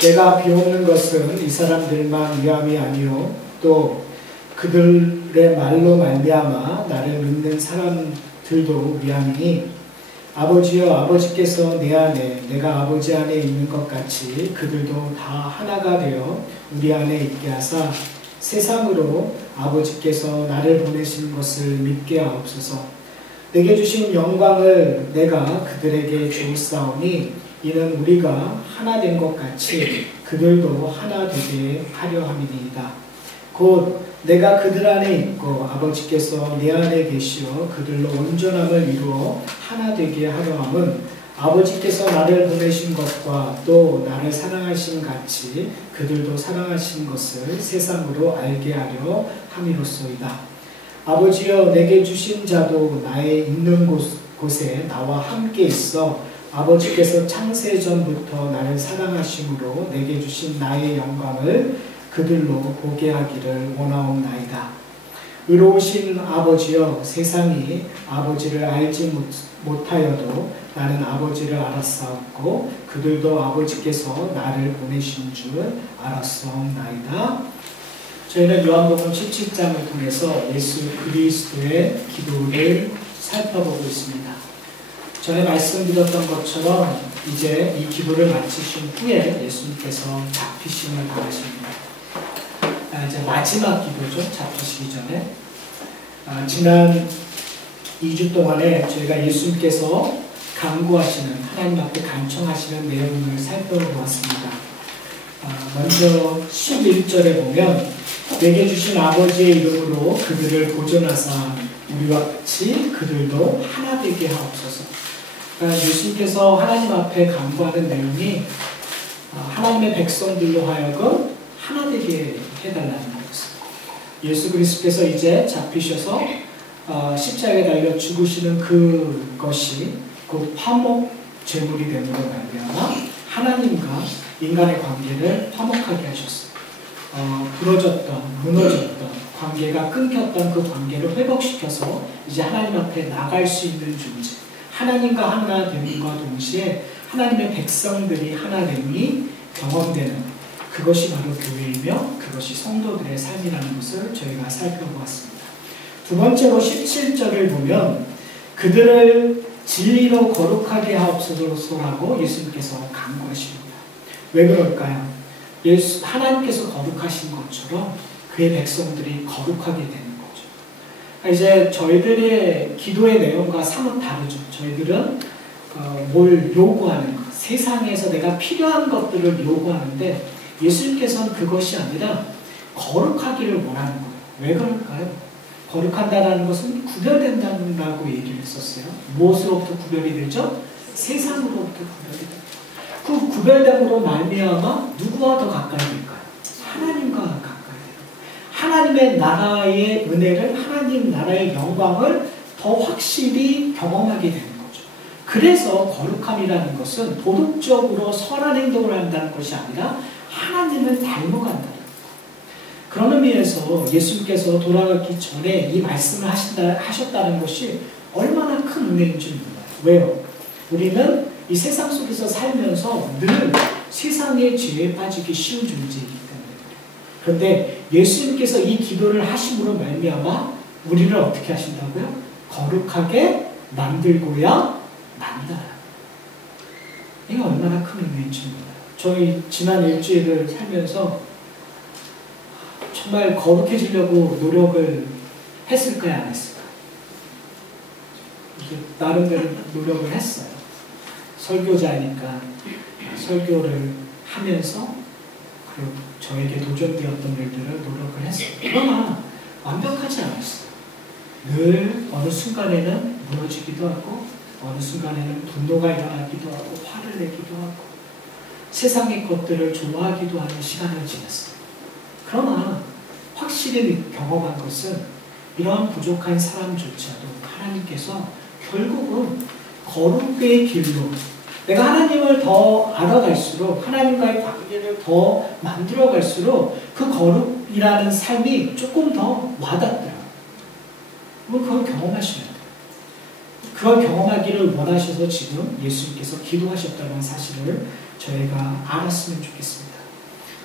내가 비웃는 것은 이 사람들만 위함이 아니요 또 그들의 말로 말미암아 나를 믿는 사람들도 위함이니 아버지여 아버지께서 내 안에 내가 아버지 안에 있는 것 같이 그들도 다 하나가 되어 우리 안에 있게 하사 세상으로 아버지께서 나를 보내신 것을 믿게 하옵소서. 내게 주신 영광을 내가 그들에게 주었사오니 이는 우리가 하나 된 것 같이 그들도 하나 되게 하려 함이니이다. 곧 내가 그들 안에 있고 아버지께서 내 안에 계시어 그들로 온전함을 이루어 하나 되게 하려 함은 아버지께서 나를 보내신 것과 또 나를 사랑하신 같이 그들도 사랑하신 것을 세상으로 알게 하려 함이로소이다. 아버지여 내게 주신 자도 나의 있는 곳에 나와 함께 있어 아버지께서 창세전부터 나를 사랑하심으로 내게 주신 나의 영광을 그들로 보게 하기를 원하옵나이다. 의로우신 아버지여 세상이 아버지를 알지 못하여도 나는 아버지를 알았사옵고 그들도 아버지께서 나를 보내신 줄 알았사옵나이다. 저희는 요한복음 17장을 통해서 예수 그리스도의 기도를 살펴보고 있습니다. 전에 말씀드렸던 것처럼 이제 이 기도를 마치신 후에 예수님께서 잡히심을 당하십니다. 이제 마지막 기도죠. 잡히시기 전에. 지난 2주 동안에 저희가 예수님께서 간구하시는, 하나님 앞에 간청하시는 내용을 살펴보았습니다. 먼저 11절에 보면 내게 주신 아버지의 이름으로 그들을 보존하사 우리와 같이 그들도 하나 되게 하옵소서. 예수님께서 하나님 앞에 간구하는 내용이 하나님의 백성들로 하여금 하나 되게 해달라는 거였어요. 예수 그리스도께서 이제 잡히셔서 십자가에 달려 죽으시는 그것이 그 화목 제물이 됨으로 말미암아 하나님과 인간의 관계를 화목하게 하셨어요. 부러졌던, 무너졌던 관계가 끊겼던 그 관계를 회복시켜서 이제 하나님 앞에 나갈 수 있는 존재, 하나님과 하나 됨과 동시에 하나님의 백성들이 하나됨이 경험되는 그것이 바로 교회이며 그것이 성도들의 삶이라는 것을 저희가 살펴보았습니다. 두 번째로 17절을 보면 그들을 진리로 거룩하게 하옵소서라고 예수님께서 간구하십니다. 왜 그럴까요? 하나님께서 거룩하신 것처럼 그의 백성들이 거룩하게 되는 거죠. 이제 저희들의 기도의 내용과 사뭇 다르죠. 저희들은 뭘 요구하는 것, 세상에서 내가 필요한 것들을 요구하는데 예수님께서는 그것이 아니라 거룩하기를 원하는 거예요. 왜 그럴까요? 거룩한다는 것은 구별된다고 얘기를 했었어요. 무엇으로부터 구별이 되죠? 세상으로부터 구별이 돼요. 그 구별됨으로 말미암아 누구와 더 가까이 될까요? 하나님과 가까이 돼요. 하나님의 나라의 은혜를, 하나님 나라의 영광을 더 확실히 경험하게 되는 거죠. 그래서 거룩함이라는 것은 도덕적으로 선한 행동을 한다는 것이 아니라 하나님을 닮아간다는 거예요. 그런 의미에서 예수님께서 돌아가기 전에 이 말씀을 하셨다는 것이 얼마나 큰 은혜인지 몰라요. 왜요? 우리는 이 세상 속에서 살면서 늘 세상의 죄에 빠지기 쉬운 존재이기 때문에. 그런데 예수님께서 이 기도를 하심으로 말미암아 우리를 어떻게 하신다고요? 거룩하게 만들고야 만다. 이게 얼마나 큰 의미인지 몰라요. 저희 지난 일주일을 살면서 정말 거룩해지려고 노력을 했을까요? 안 했을까요? 나름대로 노력을 했어요. 설교자니까 설교를 하면서 그리고 저에게 도전되었던 일들을 노력을 했어요. 그러나 완벽하지 않았어요. 늘 어느 순간에는 무너지기도 하고 어느 순간에는 분노가 일어나기도 하고 화를 내기도 하고 세상의 것들을 좋아하기도 하는 시간을 지냈어요. 그러나 확실히 경험한 것은 이러한 부족한 사람조차도 하나님께서 결국은 거룩의 길로 내가 하나님을 더 알아갈수록 하나님과의 관계를 더 만들어갈수록 그 거룩이라는 삶이 조금 더 와닿더라고요. 그걸 경험하셔야 돼요. 그걸 경험하기를 원하셔서 지금 예수님께서 기도하셨다는 사실을 저희가 알았으면 좋겠습니다.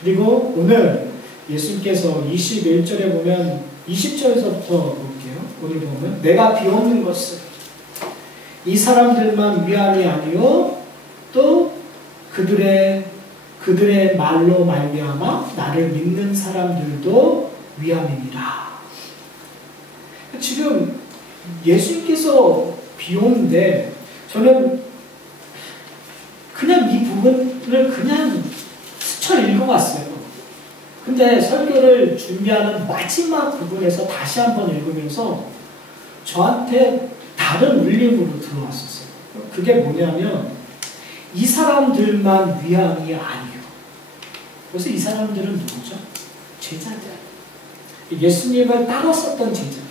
그리고 오늘 예수님께서 21절에 보면 20절에서부터 볼게요. 오늘 보면 내가 비옵는 것은 이 사람들만 위함이 아니요 또 그들의 말로 말미암아 나를 믿는 사람들도 위함이니라. 지금 예수님께서 비오는데 저는 그냥 이 부분을 그냥 스쳐 읽어봤어요. 근데 설교를 준비하는 마지막 부분에서 다시 한번 읽으면서 저한테 다른 울림으로 들어왔었어요. 그게 뭐냐면 이 사람들만 위함이 아니요. 그래서 이 사람들은 누구죠? 제자들. 예수님을 따랐었던 제자들.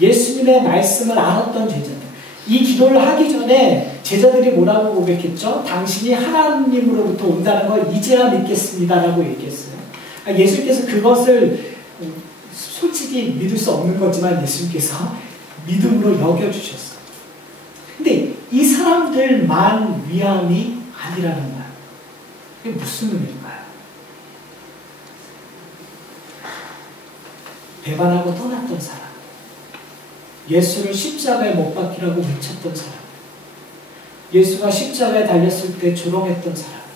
예수님의 말씀을 알았던 제자들. 이 기도를 하기 전에 제자들이 뭐라고 고백했죠? 당신이 하나님으로부터 온다는 걸 이제야 믿겠습니다라고 얘기했어요. 예수님께서 그것을 솔직히 믿을 수 없는 거지만 예수님께서 믿음으로 여겨주셨어요. 근데 이 사람들만 위함이 아니라는 말. 이게 무슨 의미일까요? 배반하고 떠났던 사람. 예수를 십자가에 못 박히라고 외쳤던 사람. 예수가 십자가에 달렸을 때 조롱했던 사람들.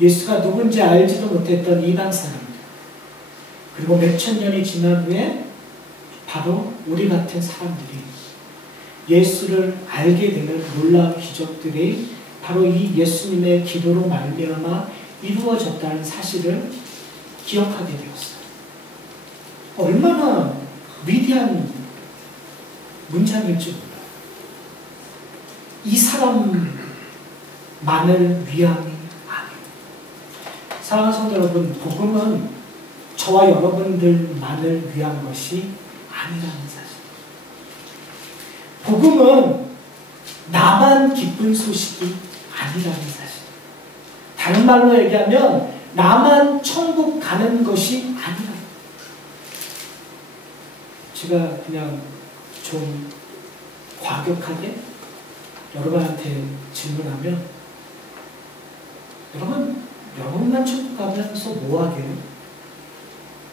예수가 누군지 알지도 못했던 이방 사람들. 그리고 몇천 년이 지난 후에 바로 우리 같은 사람들이 예수를 알게 되는 놀라운 기적들이 바로 이 예수님의 기도로 말미암아 이루어졌다는 사실을 기억하게 되었어요. 얼마나 위대한 문장일지 몰라요. 이 사람만을 위함이 아니에요. 사랑하는 성도 여러분, 복음은 저와 여러분들만을 위한 것이 아니라는 사실. 복음은 나만 기쁜 소식이 아니라는 사실. 다른 말로 얘기하면 나만 천국 가는 것이 아니라. 제가 그냥 좀 과격하게 여러분한테 질문하면 여러분만 천국 가면서 뭐하게요?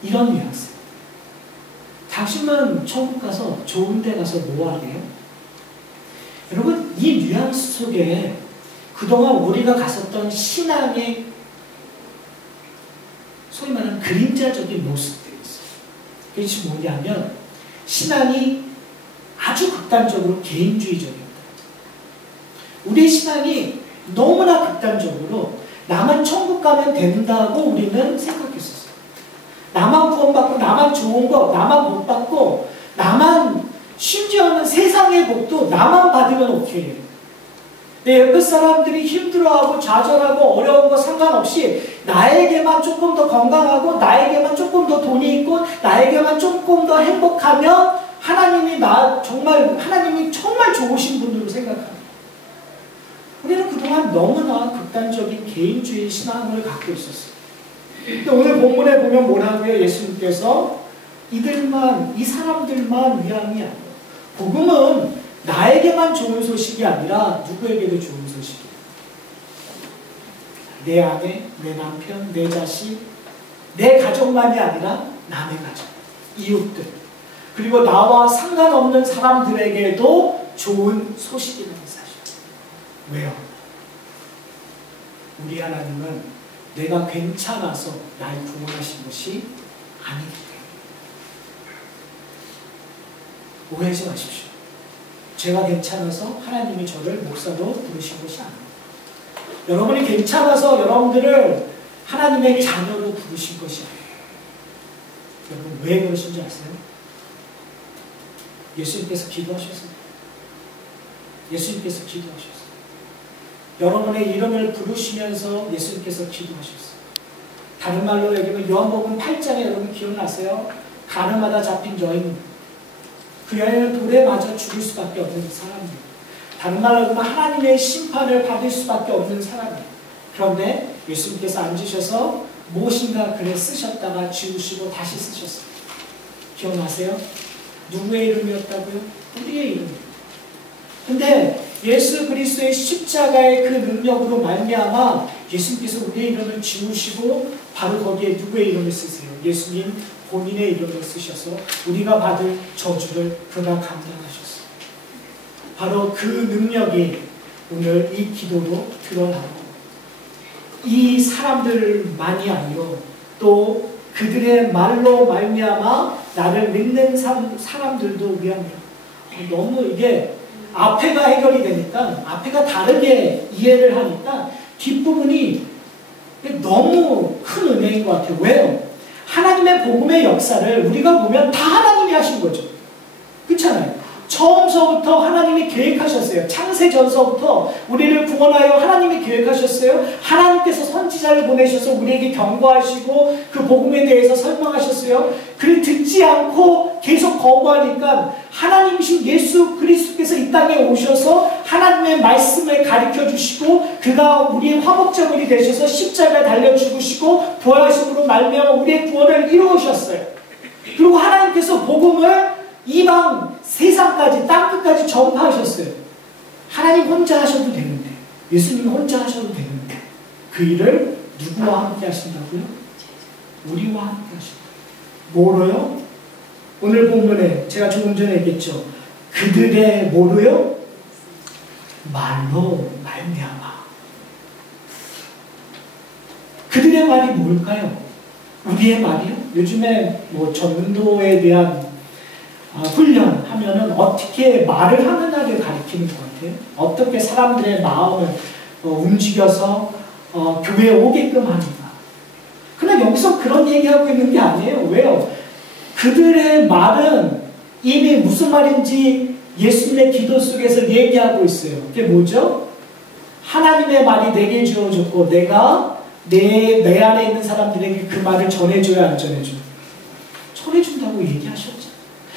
이런 뉘앙스. 당신만 천국 가서 좋은 데 가서 뭐하게요? 여러분, 이 뉘앙스 속에 그동안 우리가 갔었던 신앙의 소위 말하는 그림자적인 모습들이 있어요. 그것이 뭐냐면 신앙이 아주 극단적으로 개인주의적이었다. 우리의 신앙이 너무나 극단적으로 나만 천국 가면 된다고 우리는 생각했었어요. 나만 구원받고 나만 좋은 거 나만 못 받고 나만 심지어는 세상의 복도 나만 받으면 오케이 해요. 내 옆에 사람들이 힘들어하고 좌절하고 어려운 거 상관없이 나에게만 조금 더 건강하고 나에게만 조금 더 돈이 있고 나에게만 조금 더 행복하면 하나님이 정말 좋으신 분으로 생각합니다. 우리는 그동안 너무나 극단적인 개인주의 신앙을 갖고 있었어요. 근데 오늘 본문에 보면 뭐라고요? 예수님께서 이 사람들만 위함이 아니에요. 복음은 나에게만 좋은 소식이 아니라 누구에게도 좋은 소식이에요. 내 아내, 내 남편, 내 자식, 내 가족만이 아니라 남의 가족, 이웃들, 그리고 나와 상관없는 사람들에게도 좋은 소식이라는 사실. 왜요? 우리 하나님은 내가 괜찮아서 날 구원하신 것이 아니기 때문에. 오해하지 마십시오. 제가 괜찮아서 하나님이 저를 목사로 부르신 것이 아닙니다. 여러분이 괜찮아서 여러분들을 하나님의 자녀로 부르신 것이 아니에요. 여러분 왜 그러신지 아세요? 예수님께서 기도하셨습니다. 예수님께서 기도하셨어요. 여러분의 이름을 부르시면서 예수님께서 기도하셨어요. 다른 말로 얘기하면 요한복음 8장에 여러분 기억나세요? 가늠하다 잡힌 여인, 그 여인은 돌에 맞아 죽을 수밖에 없는 사람이에요. 다른 말로 하면 하나님의 심판을 받을 수밖에 없는 사람이에요. 그런데 예수님께서 앉으셔서 무엇인가 글에 쓰셨다가 지우시고 다시 쓰셨어요. 기억나세요? 누구의 이름이었다고요? 우리의 이름이에요. 근데 예수 그리스도의 십자가의 그 능력으로 말미암아 예수님께서 우리의 이름을 지우시고 바로 거기에 누구의 이름을 쓰세요? 예수님 본인의 이름을 쓰셔서 우리가 받을 저주를 그가 감당하셨어요. 바로 그 능력이 오늘 이 기도로 드러나고 이 사람들만이 아니요 또 그들의 말로 말미암아 나를 믿는 사람들도 위함이라. 너무 이게 앞에가 해결이 되니까 앞에가 다르게 이해를 하니까 뒷부분이 너무 큰 은혜인 것 같아요. 왜요? 하나님의 복음의 역사를 우리가 보면 다 하나님이 하신 거죠. 그렇잖아요. 처음서부터 하나님이 계획하셨어요. 창세전서부터 우리를 구원하여 하나님이 계획하셨어요. 하나님께서 선지자를 보내셔서 우리에게 경고하시고 그 복음에 대해서 설명하셨어요. 그를 듣지 않고 계속 거부하니까 하나님이신 예수 그리스도께서 이 땅에 오셔서 하나님의 말씀을 가르쳐 주시고 그가 우리의 화목제물이 되셔서 십자가에 달려 죽으시고 부활하심으로 말미암아 우리의 구원을 이루으셨어요. 그리고 하나님께서 복음을 이방 세상까지 땅끝까지 전파하셨어요. 하나님 혼자 하셔도 되는데 예수님 혼자 하셔도 되는데 그 일을 누구와 함께 하신다고요? 우리와 함께 하신다고요. 뭐로요? 오늘 본문에 제가 조금 전에 얘기했죠. 그들의 뭐로요? 말로 말미암아. 그들의 말이 뭘까요? 우리의 말이요? 요즘에 뭐 전도에 대한 훈련하면은 어떻게 말을 하느냐를 가리키는 것 같아요. 어떻게 사람들의 마음을 움직여서 교회에 오게끔 하는가. 그러나 여기서 그런 얘기하고 있는 게 아니에요. 왜요? 그들의 말은 이미 무슨 말인지 예수님의 기도 속에서 얘기하고 있어요. 그게 뭐죠? 하나님의 말이 내게 주어졌고 내가 내 안에 있는 사람들에게 그 말을 전해줘야 안 전해줘요? 전해준다고 얘기하셨죠.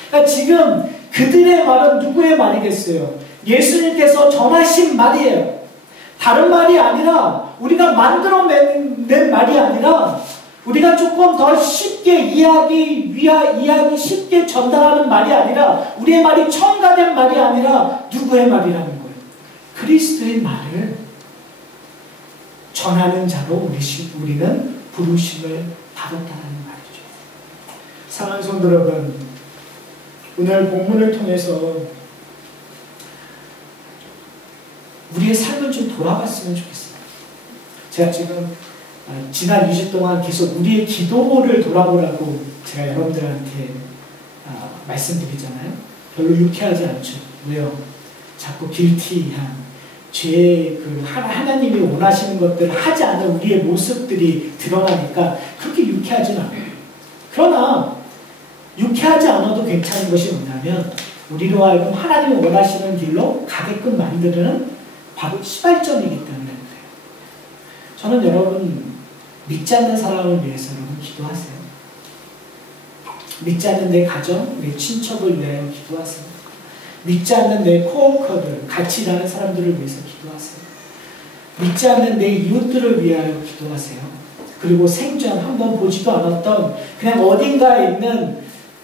그러니까 지금 그들의 말은 누구의 말이겠어요? 예수님께서 전하신 말이에요. 다른 말이 아니라 우리가 만들어낸 말이 아니라 우리가 조금 더 쉽게 이야기 쉽게 전달하는 말이 아니라 우리의 말이 첨가된 말이 아니라 누구의 말이라는 거예요? 그리스도의 말을 전하는 자로 우리는 부르심을 받았다는 말이죠. 사랑하는 성도 여러분, 오늘 본문을 통해서 우리의 삶을 좀 돌아봤으면 좋겠어요. 제가 지금 지난 2주 동안 계속 우리의 기도를 돌아보라고 제가 여러분들한테 말씀드리잖아요. 별로 유쾌하지 않죠. 왜요? 자꾸 길티한 죄의 하나님이 원하시는 것들을 하지 않는 우리의 모습들이 드러나니까 그렇게 유쾌하진 않아요. 그러나 유쾌하지 않아도 괜찮은 것이 뭐냐면 우리로 하여금 하나님이 원하시는 길로 가게끔 만드는 바로 시발점이기 때문에 그래요. 저는 여러분 믿지 않는 사람을 위해서 여러분 기도하세요. 믿지 않는 내 가정, 내 친척을 위하여 기도하세요. 믿지 않는 내 코워커들, 같이 일하는 사람들을 위해서 기도하세요. 믿지 않는 내 이웃들을 위하여 기도하세요. 그리고 생전 한번 보지도 않았던 그냥 어딘가에 있는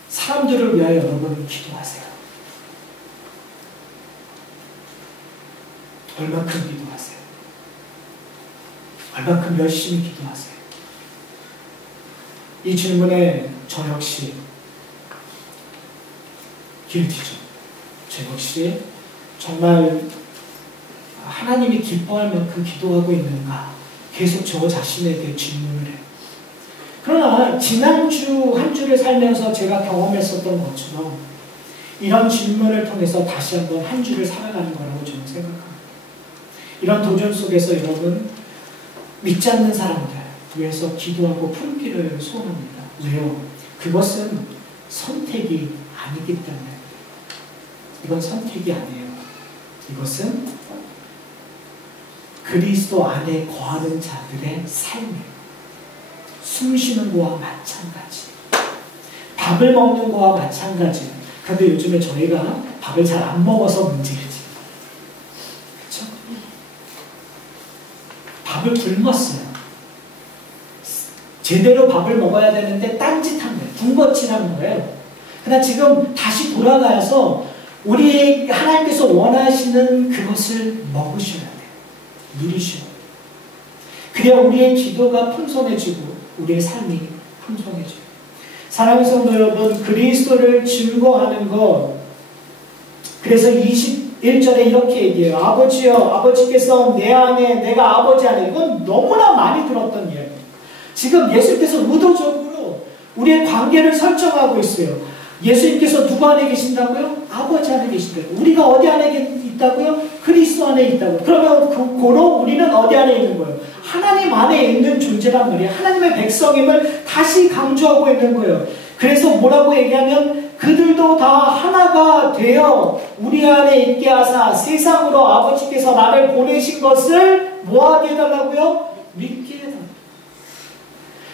사람들을 위하여 여러분 기도하세요. 얼만큼 기도하세요? 얼만큼 열심히 기도하세요? 이 질문에 저 역시 길티죠. 저 역시 정말 하나님이 기뻐할 만큼 기도하고 있는가 계속 저 자신에게 질문을 해요. 그러나 지난주 한 주를 살면서 제가 경험했었던 것처럼 이런 질문을 통해서 다시 한번 한 주를 살아가는 거라고 저는 생각합니다. 이런 도전 속에서 여러분 믿지 않는 사람들 위해서 기도하고 품기를 소원합니다. 왜요? 그것은 선택이 아니기 때문에. 이건 선택이 아니에요. 이것은 그리스도 안에 거하는 자들의 삶이에요. 숨쉬는 거와 마찬가지. 밥을 먹는 거와 마찬가지. 그런데 요즘에 저희가 밥을 잘 안 먹어서 문제지. 그렇죠? 밥을 굶었어요. 제대로 밥을 먹어야 되는데 딴짓한 거예요. 군것질한 거예요. 그러나 지금 다시 돌아가서 우리 하나님께서 원하시는 그것을 먹으셔야 돼요. 누리셔야 돼요. 그래야 우리의 기도가 풍성해지고 우리의 삶이 풍성해져요. 사랑하는 성도 여러분, 그리스도를 증거하는 것, 그래서 21절에 이렇게 얘기해요. 아버지여, 아버지께서 내 안에, 내가 아버지 안에. 이건 너무나 많이 들었던 이야기예요. 지금 예수님께서 의도적으로 우리의 관계를 설정하고 있어요. 예수님께서 누구 안에 계신다고요? 아버지 안에 계신다고요. 우리가 어디 안에 있다고요? 그리스도 안에 있다고요. 그러면 고로 우리는 어디 안에 있는 거예요? 하나님 안에 있는 존재란 말이에요. 하나님의 백성임을 다시 강조하고 있는 거예요. 그래서 뭐라고 얘기하면 그들도 다 하나가 되어 우리 안에 있게 하사 세상으로 아버지께서 나를 보내신 것을 뭐하게 해달라고요? 믿게 해달라고요.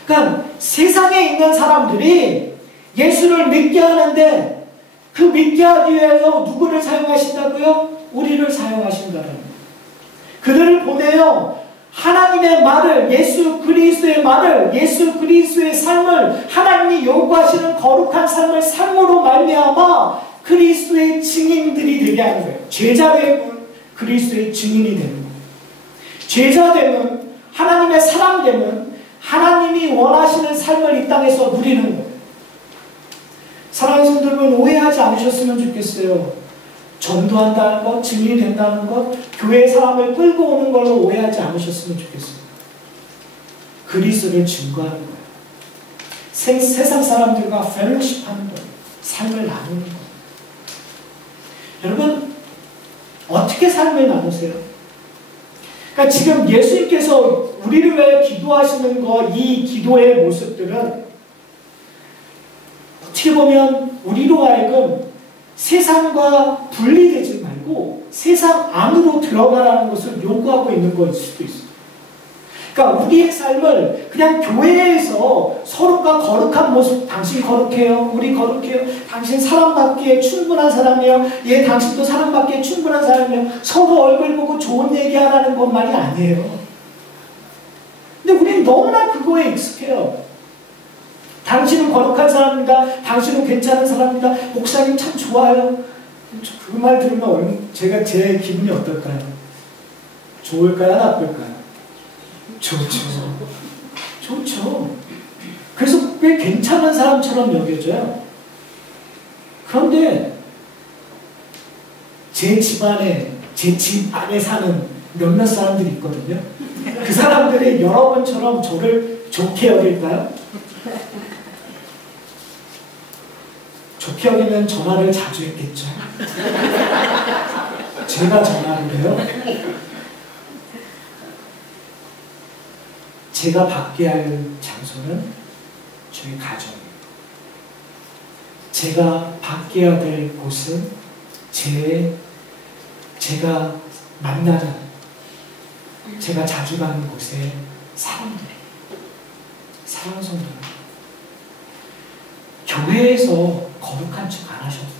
그러니까 세상에 있는 사람들이 예수를 믿게 하는데 그 믿게 하기 위해서 누구를 사용하신다고요? 우리를 사용하신다는 거예요. 그들을 보내요. 하나님의 말을, 예수 그리스도의 말을, 예수 그리스도의 삶을, 하나님이 요구하시는 거룩한 삶을 삶으로 말미암아 그리스도의 증인들이 되게 하는 거예요. 제자 되면 그리스도의 증인이 되는 거예요. 제자 되면, 하나님의 사람 되면 하나님이 원하시는 삶을 이 땅에서 누리는 거예요. 사랑하는 성도 여러분, 오해하지 않으셨으면 좋겠어요. 전도한다는 것, 증인이 된다는 것, 교회 사람을 끌고 오는 걸로 오해하지 않으셨으면 좋겠어요. 그리스도를 증거하는 거예요. 세상 사람들과 펠로십하는 거예요. 삶을 나누는 거예요. 여러분, 어떻게 삶을 나누세요? 그러니까 지금 예수님께서 우리를 위해 기도하시는 것, 이 기도의 모습들은 어떻게 보면 우리로 하여금 세상과 분리되지 말고 세상 안으로 들어가라는 것을 요구하고 있는 것일 수도 있어요. 그러니까 우리의 삶을 그냥 교회에서 서로가 거룩한 모습, 당신 거룩해요, 우리 거룩해요, 당신 사랑받기에 충분한 사람이에요, 예, 당신도 사랑받기에 충분한 사람이에요, 서로 얼굴 보고 좋은 얘기하라는 것만이 아니에요. 근데 우리는 너무나 그거에 익숙해요. 당신은 거룩한 사람입니다. 당신은 괜찮은 사람입니다. 목사님 참 좋아요. 그 말 들으면 제 기분이 어떨까요? 좋을까요? 나쁠까요? 좋죠. 좋죠. 그래서 꽤 괜찮은 사람처럼 여겨져요. 그런데 제 집 안에 사는 몇몇 사람들이 있거든요. 그 사람들이 여러분처럼 저를 좋게 여길까요? 좋게 여기면 전화를 자주 했겠죠. 제가 전화를 해요. 제가 받게 할 장소는 저희 가정이에요. 제가 받게 될 곳은 제가 만나는, 제가 자주 가는 곳의 사람들이에요. 사랑하는 성도 여러분, 교회에서 거룩한 척 안 하셔도 돼요.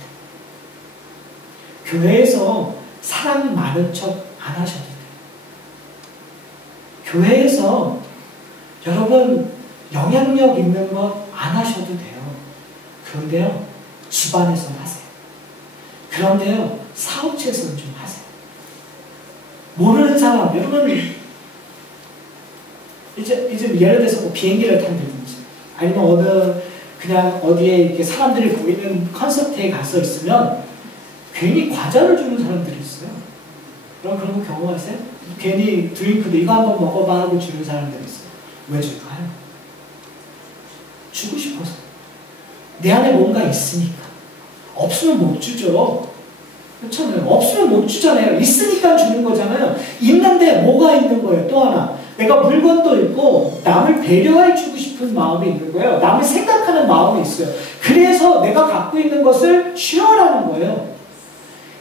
교회에서 사랑 많은 척 안 하셔도 돼요. 교회에서 여러분 영향력 있는 것 안 하셔도 돼요. 그런데요, 집안에서 하세요. 그런데요, 사업체에서는 좀 하세요. 모르는 사람, 여러분 이제 예를 들어서 뭐 비행기를 탄다든지 아니면 그냥 어디에 이렇게 사람들이 보이는 콘서트에 가서 있으면 괜히 과자를 주는 사람들이 있어요. 그런 거 경험하세요? 괜히 드링크도 이거 한번 먹어봐 하고 주는 사람들이 있어요. 왜 줄까요? 주고 싶어서. 내 안에 뭔가 있으니까. 없으면 못 주죠. 그렇잖아요. 없으면 못 주잖아요. 있으니까 주는 거잖아요. 있는데 뭐가 있는 거예요? 또 하나. 내가 물건도 있고 남을 배려해 주고 싶은 마음이 있는 거예요. 남을 생각하는 마음이 있어요. 그래서 내가 갖고 있는 것을 쉐어라는 거예요.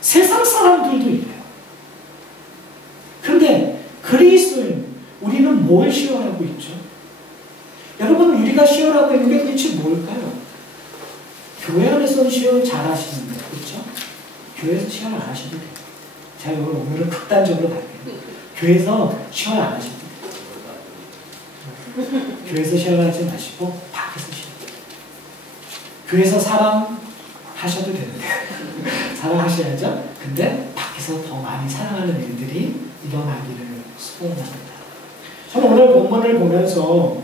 세상 사람들도 이래요. 그런데 그리스도인 우리는 뭘 쉐어하고 있죠? 여러분, 우리가 쉐어하고 있는 게 도대체 뭘까요? 교회 안에서는 쉐어 잘 하시는데, 그렇죠? 교회에서 쉐어 안 하셔도 돼요. 제가 오늘은 극단적으로 갈게요. 교회에서 쉐어 안 하셔도 돼요. 교회에서 쉐어하지 마시고 밖에서 쉐어. 교회에서 사랑하셔야 하셔도 되는데 사랑하셔야죠. 근데 밖에서 더 많이 사랑하는 일들이 일어나기를 소원합니다. 저는 오늘 본문을 보면서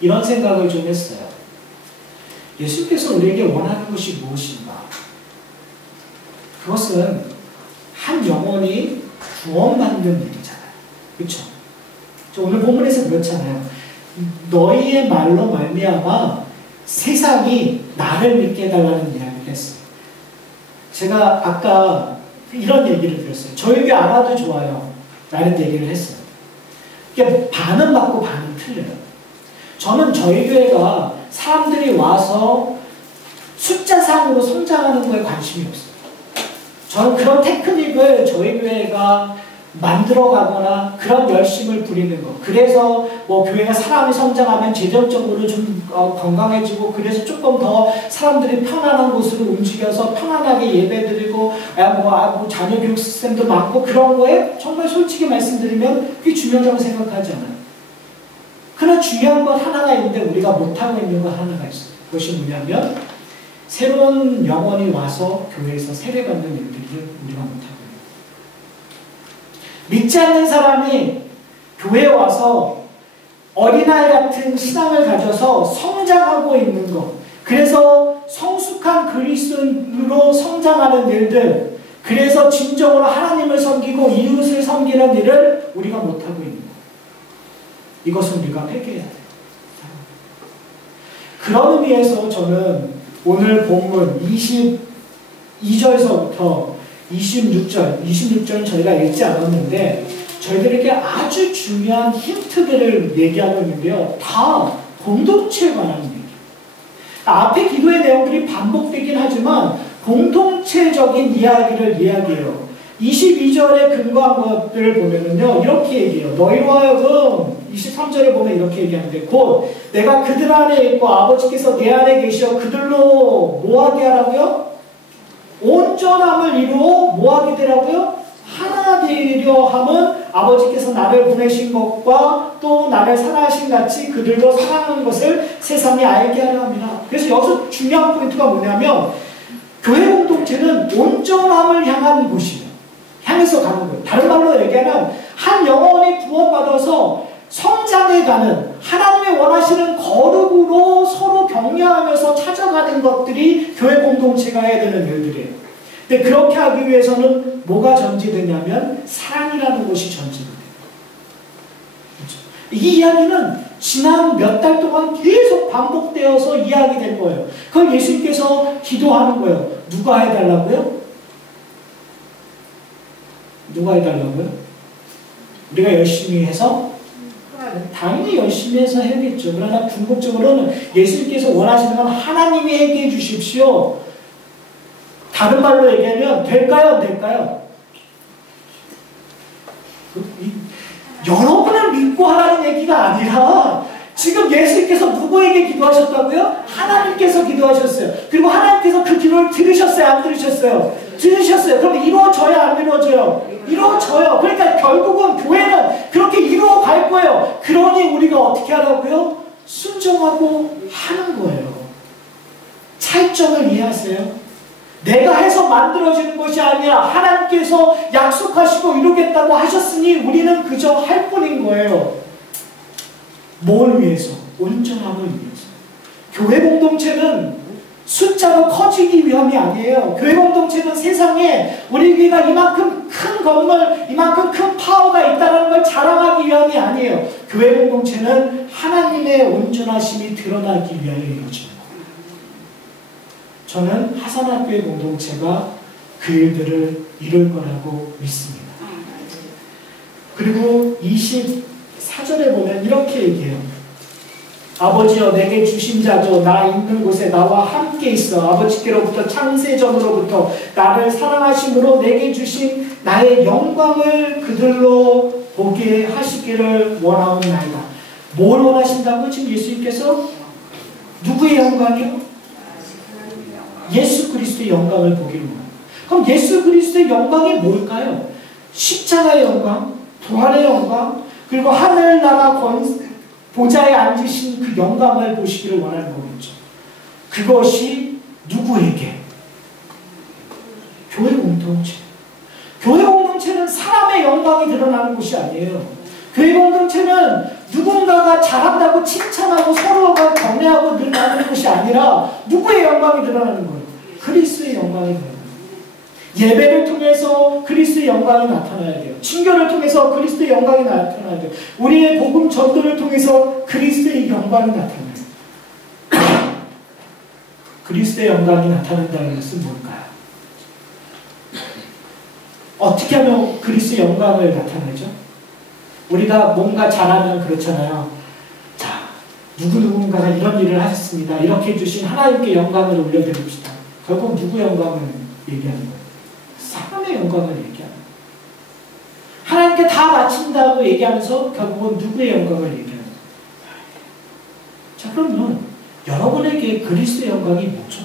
이런 생각을 좀 했어요. 예수께서 우리에게 원하는 것이 무엇인가? 그것은 한 영혼이 구원받는 일이잖아요. 그렇죠? 오늘 본문에서 그렇잖아요. 너희의 말로 말미암아 세상이 나를 믿게 해달라는 이야기를 했어요. 제가 아까 이런 얘기를 드렸어요. 저에게 알아도 좋아요. 라는 얘기를 했어요. 이게 반은 맞고 반은 틀려요. 저는 저희 교회가 사람들이 와서 숫자상으로 성장하는 거에 관심이 없어요. 저는 그런 테크닉을 저희 교회가 만들어가거나 그런 열심을 부리는 것. 그래서 뭐 교회가 사람이 성장하면 재정적으로 좀 건강해지고 그래서 조금 더 사람들이 편안한 곳으로 움직여서 편안하게 예배드리고 뭐 자녀 교육 시스템도 많고 그런 거에 정말 솔직히 말씀드리면 그게 중요하다고 생각하지 않아요. 그러나 중요한 것 하나가 있는데 우리가 못하고 있는 것 하나가 있어요. 그것이 뭐냐면 새로운 영혼이 와서 교회에서 세례받는 일들을 우리가 못하고 믿지 않는 사람이 교회에 와서 어린아이 같은 신앙을 가져서 성장하고 있는 것, 그래서 성숙한 그리스도인으로 성장하는 일들, 그래서 진정으로 하나님을 섬기고 이웃을 섬기는 일을 우리가 못하고 있는 것. 이것은 우리가 회개해야 돼요. 그런 의미에서 저는 오늘 본문 22절서부터 26절은 저희가 읽지 않았는데 저희들에게 아주 중요한 힌트들을 얘기하고 있는데요. 다 공동체에 관한 얘기. 앞에 기도의 내용들이 반복되긴 하지만 공동체적인 이야기를 이야기해요. 22절에 근거한 것들을 보면은요, 이렇게 얘기해요. 너희로 하여금 23절에 보면 이렇게 얘기하는데 곧 내가 그들 안에 있고 아버지께서 내 안에 계셔 그들로 뭐하게 하라고요? 온전함을 이루어 뭐하게 되라고요? 하나 되려 함은 아버지께서 나를 보내신 것과 또 나를 사랑하신 같이 그들도 사랑하는 것을 세상에 알게 하려 합니다. 그래서 여기서 중요한 포인트가 뭐냐면 교회 공동체는 온전함을 향한 곳이에요. 향해서 가는 거예요. 다른 말로 얘기하면 한 영혼이 구원받아서 성장해가는 하나님의 원하시는 거룩으로 서로 격려하면서 찾아가는 것들이 교회 공동체가 해야 되는 일들이에요. 근데 그렇게 하기 위해서는 뭐가 전제되냐면 사랑이라는 것이 전제돼요. 그렇죠? 이 이야기는 지난 몇 달 동안 계속 반복되어서 이야기될 거예요. 그걸 예수님께서 기도하는 거예요. 누가 해달라고요? 누가 해달라고요? 우리가 열심히 해서? 당연히 열심히 해서 해야겠죠. 그러나 궁극적으로는 예수님께서 원하시는 건 하나님이 해결해 주십시오. 다른 말로 얘기하면 될까요? 안 될까요? 여러분을 믿고 하라는 얘기가 아니라 지금 예수님께서 누구에게 기도하셨다고요? 하나님께서 기도하셨어요. 그리고 하나님께서 그 기도를 들으셨어요? 안 들으셨어요? 들으셨어요. 그럼 이루어져요? 안 이루어져요? 이루어져요. 그러니까 결국은 교회는 그렇게 이루어갈 거예요. 그러니 우리가 어떻게 하라고요? 순종하고 하는 거예요. 차이점을 이해하세요? 내가 해서 만들어지는 것이 아니라 하나님께서 약속하시고 이루겠다고 하셨으니 우리는 그저 할 뿐인 거예요. 뭘 위해서? 온전함을 위해서. 교회 공동체는 숫자로 커지기 위함이 아니에요. 교회 공동체는 세상에 우리 교회가 이만큼 큰 건물, 이만큼 큰 파워가 있다는 걸 자랑하기 위함이 아니에요. 교회 공동체는 하나님의 온전하심이 드러나기 위하여 이루어집니다. 저는 하산학교의 공동체가 그 일들을 이룰 거라고 믿습니다. 그리고 24절에 보면 이렇게 얘기해요. 아버지여 내게 주신 자죠. 나 있는 곳에 나와 함께 있어. 아버지께로부터 창세전으로부터 나를 사랑하심으로 내게 주신 나의 영광을 그들로 보게 하시기를 원하옵나이다. 뭘 원하신다고 지금 예수님께서? 누구의 영광이요? 예수 그리스도의 영광을 보기를 원합니다. 그럼 예수 그리스도의 영광이 뭘까요? 십자가의 영광, 부활의 영광, 그리고 하늘나라 보좌에 앉으신 그 영광을 보시기를 원하는 거겠죠. 그것이 누구에게? 교회 공동체. 교회 공동체는 사람의 영광이 드러나는 곳이 아니에요. 교회 공동체는 누군가가 잘한다고 칭찬하고 서로가 격려하고 늘 나누는 것이 아니라 누구의 영광이 드러나는 거예요? 그리스도의 영광이 드러나는 거예요. 예배를 통해서 그리스도의 영광이 나타나야 돼요. 친교를 통해서 그리스도의 영광이 나타나야 돼요. 우리의 복음 전도를 통해서 그리스도의 영광이 나타나요. 그리스도의 영광이 나타난다는 것은 뭘까요? 어떻게 하면 그리스도의 영광을 나타내죠? 우리가 뭔가 잘하면 그렇잖아요. 자, 누구누군가가 이런 일을 하셨습니다. 이렇게 해주신 하나님께 영광을 올려드립시다. 결국 누구 영광을 얘기하는 거예요? 사람의 영광을 얘기하는 거예요. 하나님께 다 바친다고 얘기하면서 결국은 누구의 영광을 얘기하는 거예요? 자, 그러면 여러분에게 그리스도의 영광이 뭐죠?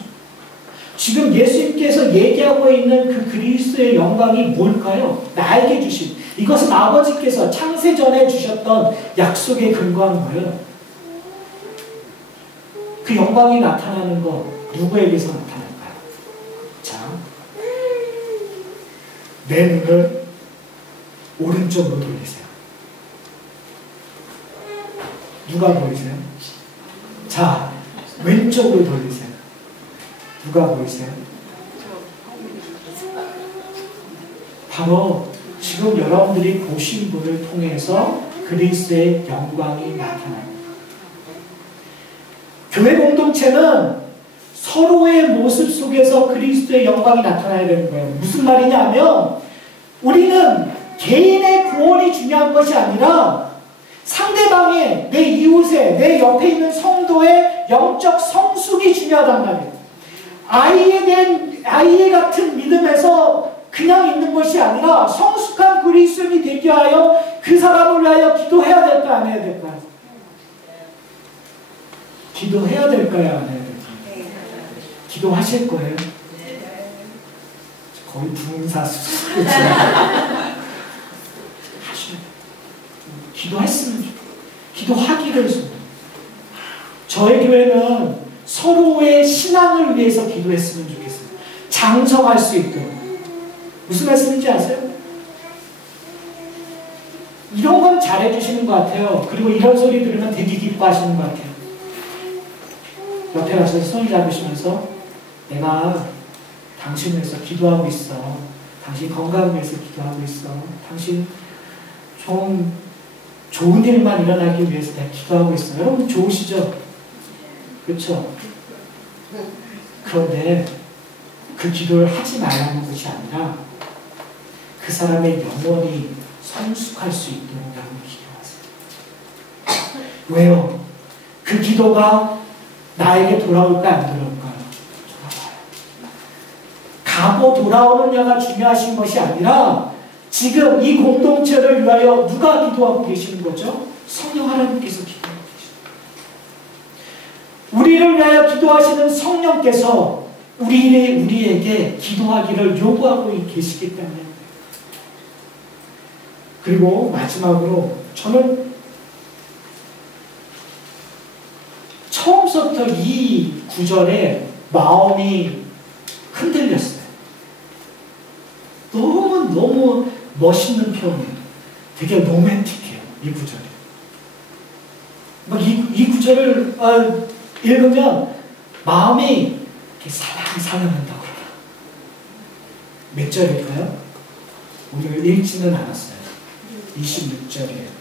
지금 예수님께서 얘기하고 있는 그 그리스도의 영광이 뭘까요? 나에게 주신, 이것은 아버지께서 창세전에 주셨던 약속에 근거한 거예요. 그 영광이 나타나는 거 누구에게서 나타날까요? 자, 내 눈을 오른쪽으로 돌리세요. 누가 보이세요? 자, 왼쪽으로 돌리세요. 누가 보이세요? 바로 지금 여러분들이 보신 분을 통해서 그리스도의 영광이 나타나요. 교회 공동체는 서로의 모습 속에서 그리스도의 영광이 나타나야 되는 거예요. 무슨 말이냐면 우리는 개인의 구원이 중요한 것이 아니라 상대방의, 내 이웃의, 내 옆에 있는 성도의 영적 성숙이 중요하단 말이에요. 아이의 같은 믿음에서 그냥 있는 것이 아니라 성숙한 그리스도인이 되게 하여 그 사람을 위하여 기도해야 될까 안 해야 될까요? 기도해야 될까요 안 해야 될까요? 기도하실 거예요? 거의 부흥사수 기도했으면 좋겠어요. 기도하기를 저희 교회는 서로의 신앙을 위해서 기도했으면 좋겠어요. 장성할 수 있도록. 무슨 말씀인지 아세요? 이런 건 잘해주시는 것 같아요. 그리고 이런 소리 들으면 되게 기뻐하시는 것 같아요. 옆에 가서 손을 잡으시면서 내가 당신을 위해서 기도하고 있어. 당신 건강을 위해서 기도하고 있어. 당신 좀 좋은 일만 일어나기 위해서 내가 기도하고 있어. 여러분 좋으시죠? 그렇죠? 그런데 그 기도를 하지 말라는 것이 아니라 그 사람의 영혼이 성숙할 수 있도록 여러분 기도하세요. 왜요? 그 기도가 나에게 돌아올까 안 돌아올까요? 돌아와요. 가고 돌아오느냐가 중요하신 것이 아니라 지금 이 공동체를 위하여 누가 기도하고 계시는 거죠? 성령 하나님께서 기도하고 계십니다. 우리를 위하여 기도하시는 성령께서 우리에게 기도하기를 요구하고 계시기 때문에. 그리고 마지막으로 저는 처음부터 이 구절에 마음이 흔들렸어요. 너무 멋있는 표현이에요. 되게 로맨틱해요. 이 구절이. 이 구절을 읽으면 마음이 이렇게 살랑살랑한다고 그래요. 몇 절일까요? 오늘 읽지는 않았어요. 26절이에요.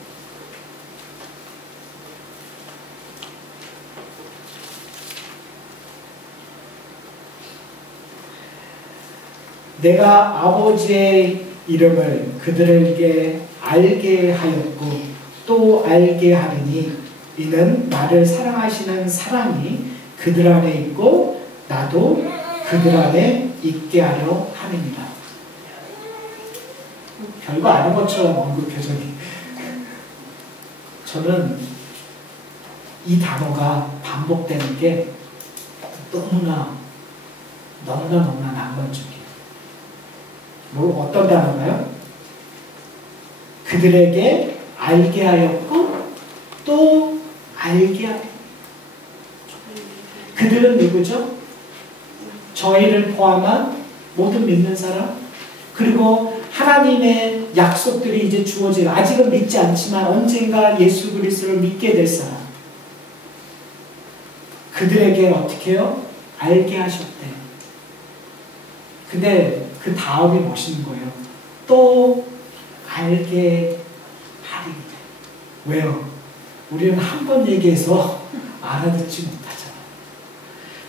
내가 아버지의 이름을 그들에게 알게 하였고 또 알게 하리니 이는 나를 사랑하시는 사랑이 그들 안에 있고 나도 그들 안에 있게 하려 함입니다. 별거 아닌 것처럼 얼굴 표정이. 저는 이 단어가 반복되는 게 너무나 낭만적이에요. 어떤 단어가요? 그들에게 알게 하였고 또 알게 하였고. 그들은 누구죠? 저희를 포함한 모든 믿는 사람, 그리고 하나님의 약속들이 이제 주어질, 아직은 믿지 않지만 언젠가 예수 그리스도를 믿게 될 사람, 그들에게 어떻게 해요? 알게 하셨대. 근데 그 다음이 멋있는 거예요. 또 알게 하리니. 왜요? 우리는 한 번 얘기해서 알아듣지 못하잖아요.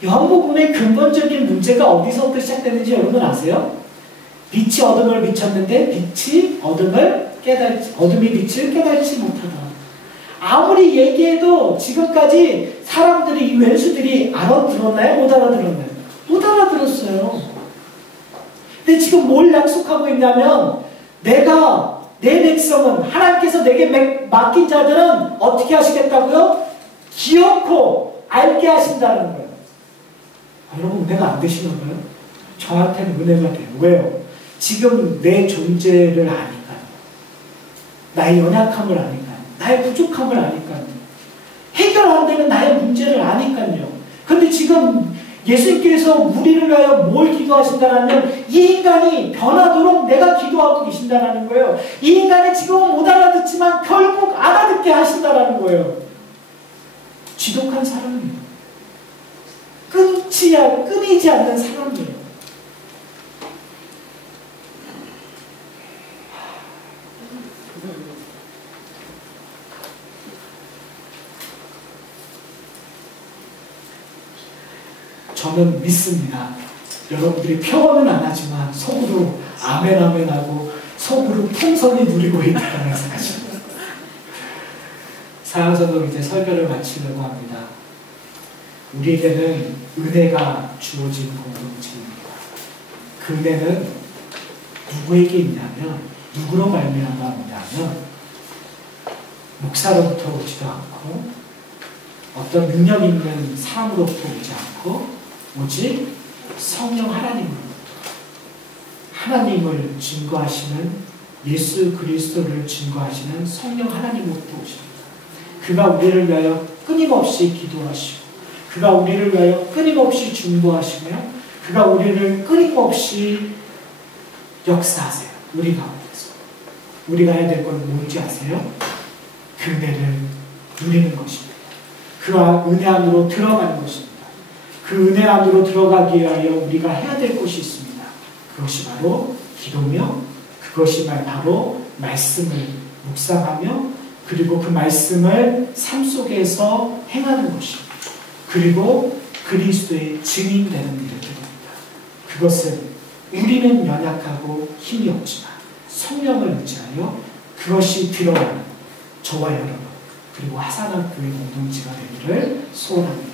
요한복음의 근본적인 문제가 어디서부터 시작되는지 여러분 아세요? 빛이 어둠을 비췄는데 빛이 어둠이 빛을 깨달지 못하다. 아무리 얘기해도 지금까지 사람들이, 이 왼수들이 알아들었나요? 못 알아들었나요? 못 알아들었어요. 근데 지금 뭘 약속하고 있냐면, 내 백성은, 하나님께서 내게 맡긴 자들은 어떻게 하시겠다고요? 기어코 알게 하신다는 거예요. 여러분 은혜가 안 되시나 봐요? 저한테는 은혜가 돼요. 왜요? 지금 내 존재를 아니까요. 나의 연약함을 아니까요. 나의 부족함을 아니까요. 해결 안 되는 나의 문제를 아니까요. 근데 지금 예수님께서 우리를 위하여 뭘 기도하신다면 이 인간이 변하도록 내가 기도하고 계신다는 거예요. 이 인간이 지금은 못 알아듣지만 결국 알아듣게 하신다는 거예요. 지독한 사람이에요. 끊이지 않는 사람이에요. 저는 믿습니다. 여러분들이 표현은 안 하지만 속으로 아멘 아멘 하고 속으로 풍성히 누리고 있다는 생각입니다. 사랑선으로 이제 설교를 마치려고 합니다. 우리에게는 은혜가 주어진 공동체입니다. 그 은혜는 누구에게 있냐면, 누구로 말미암아냐면 목사로부터 오지도 않고 어떤 능력 있는 사람으로부터 오지 않고 오직 성령 하나님으로부터, 하나님을 증거하시는, 예수 그리스도를 증거하시는 성령 하나님으로부터 오십니다. 그가 우리를 위하여 끊임없이 기도하시고, 그가 우리를 위하여 끊임없이 중보하시며, 그가 우리를 끊임없이 역사하세요. 우리 가운데서. 우리가 해야 될 건 뭔지 아세요? 그 은혜를 누리는 것입니다. 그 은혜 안으로 들어가는 것입니다. 그 은혜 안으로 들어가기 위하여 우리가 해야 될 것이 있습니다. 그것이 바로 기도며, 그것이 바로 말씀을 묵상하며, 그리고 그 말씀을 삶 속에서 행하는 것입니다. 그리고 그리스도의 증인되는 일을 드립니다. 그것은 우리는 연약하고 힘이 없지만 성령을 의지하여 그것이 들어가는 저와 여러분, 그리고 화산학교의 공동체가 되기를 소원합니다.